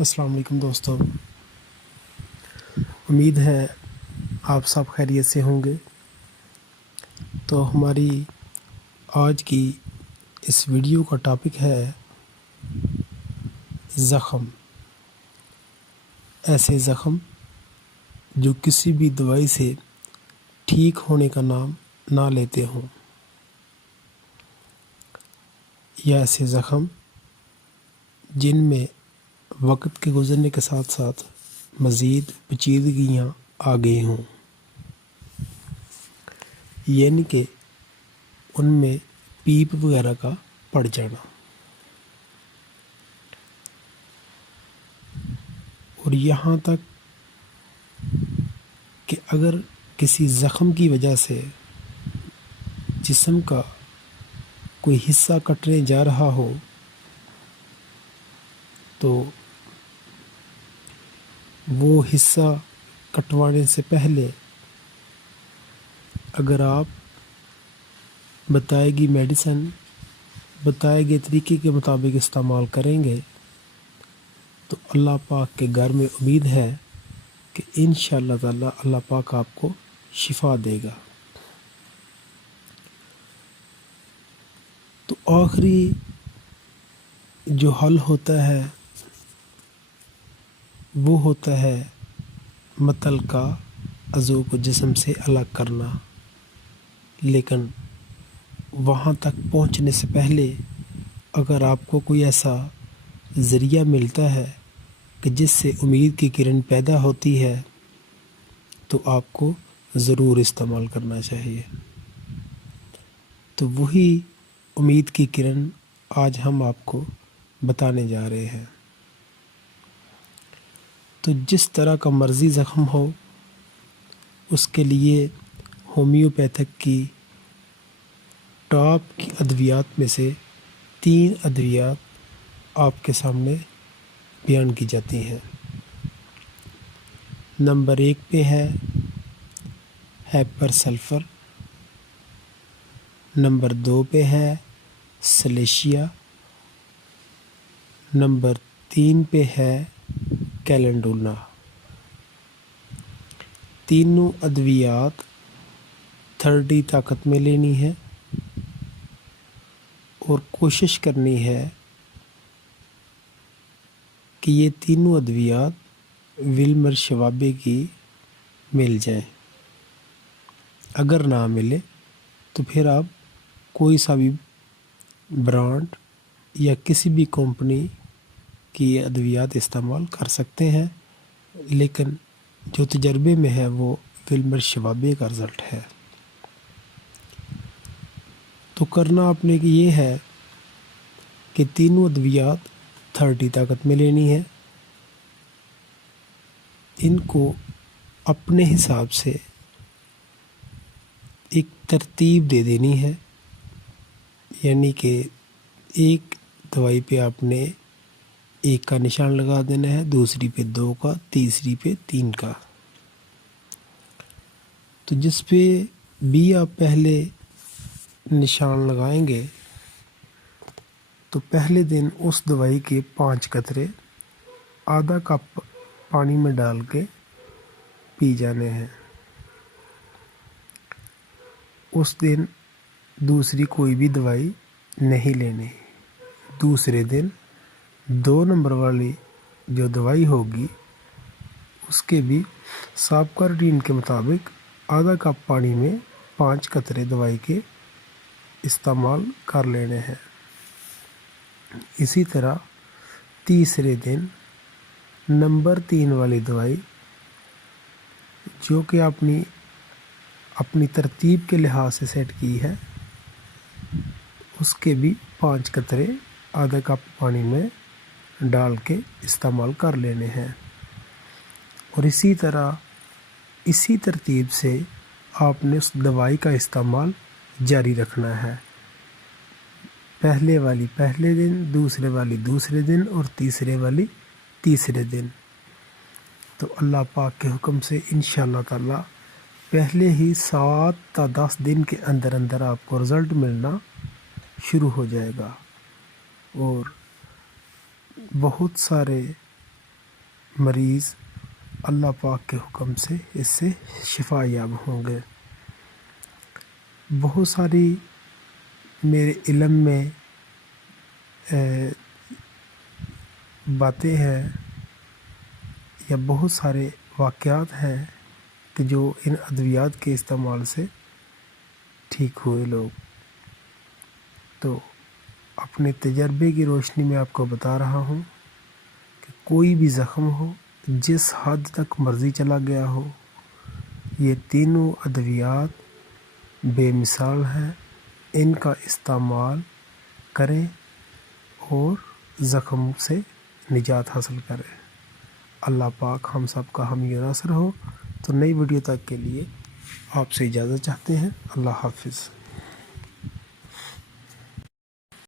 السلام علیکم دوستو، امید ہے آپ سب خیریت سے ہوں گے۔ تو ہماری آج کی اس ویڈیو کا ٹاپک ہے زخم۔ ایسے زخم جو کسی بھی دوائی سے ٹھیک ہونے کا نام نہ لیتے ہوں، یا ایسے زخم جن میں وقت کے گزرنے کے ساتھ ساتھ مزید پیچیدگیاں آ گئی ہوں، یعنی کہ ان میں پیپ وغیرہ کا پڑ جانا۔ اور یہاں تک کہ اگر کسی زخم کی وجہ سے جسم کا کوئی حصہ کٹنے جا رہا ہو تو وہ حصہ کٹوانے سے پہلے اگر آپ بتائے گی میڈیسن بتائے گئے طریقے کے مطابق استعمال کریں گے تو اللہ پاک کے گھر میں امید ہے کہ انشاءاللہ تعالی اللہ پاک آپ کو شفا دے گا۔ تو آخری جو حل ہوتا ہے وہ ہوتا ہے متعلقہ عضو کو جسم سے الگ کرنا، لیکن وہاں تک پہنچنے سے پہلے اگر آپ کو کوئی ایسا ذریعہ ملتا ہے کہ جس سے امید کی کرن پیدا ہوتی ہے تو آپ کو ضرور استعمال کرنا چاہیے۔ تو وہی امید کی کرن آج ہم آپ کو بتانے جا رہے ہیں۔ تو جس طرح کا مرضی زخم ہو اس کے لیے ہومیوپیتھک کی ٹاپ کی ادویات میں سے 3 ادویات آپ کے سامنے بیان کی جاتی ہیں۔ نمبر 1 پہ ہے ہیپر سلفر، نمبر 2 پہ ہے سلیشیا، نمبر 3 پہ ہے کیلنڈولا۔ تینوں ادویات 30 طاقت میں لینی ہے اور کوشش کرنی ہے کہ یہ تینوں ادویات ولمر شوابے کی مل جائیں۔ اگر نہ ملے تو پھر آپ کوئی سا بھی برانڈ یا کسی بھی کمپنی کی یہ ادویات استعمال کر سکتے ہیں، لیکن جو تجربے میں ہے وہ ولمر شوابے کا رزلٹ ہے۔ تو کرنا آپ نے کہ یہ ہے کہ تینوں ادویات 30 طاقت میں لینی ہے، ان کو اپنے حساب سے ایک ترتیب دے دینی ہے، یعنی کہ ایک دوائی پہ آپ نے 1 کا نشان لگا دینا ہے، دوسری پہ 2 کا، تیسری پہ 3 کا۔ تو جس پہ بھی آپ پہلے نشان لگائیں گے تو پہلے دن اس دوائی کے 5 قطرے آدھا کپ پانی میں ڈال کے پی جانے ہیں۔ اس دن دوسری کوئی بھی دوائی نہیں لینی۔ دوسرے دن 2 نمبر والی جو دوائی ہوگی اس کے بھی سابقہ روٹین کے مطابق آدھا کپ پانی میں 5 قطرے دوائی کے استعمال کر لینے ہیں۔ اسی طرح تیسرے دن نمبر 3 والی دوائی جو کہ اپنی ترتیب کے لحاظ سے سیٹ کی ہے اس کے بھی 5 قطرے آدھا کپ پانی میں ڈال کے استعمال کر لینے ہیں۔ اور اسی طرح اسی ترتیب سے آپ نے اس دوائی کا استعمال جاری رکھنا ہے، پہلے والی پہلے دن، دوسرے والی دوسرے دن اور تیسرے والی تیسرے دن۔ تو اللہ پاک کے حکم سے انشاءاللہ تعالی پہلے ہی 7 تا 10 دن کے اندر اندر آپ کو رزلٹ ملنا شروع ہو جائے گا، اور بہت سارے مریض اللہ پاک کے حکم سے اس سے شفا یاب ہوں گے۔ بہت ساری میرے علم میں باتیں ہیں یا بہت سارے واقعات ہیں کہ جو ان ادویات کے استعمال سے ٹھیک ہوئے لوگ۔ تو اپنے تجربے کی روشنی میں آپ کو بتا رہا ہوں کہ کوئی بھی زخم ہو، جس حد تک مرضی چلا گیا ہو، یہ تینوں ادویات بے مثال ہیں، ان کا استعمال کریں اور زخم سے نجات حاصل کریں۔ اللہ پاک ہم سب کا حامی و ناصر ہو۔ تو نئی ویڈیو تک کے لیے آپ سے اجازت چاہتے ہیں۔ اللہ حافظ۔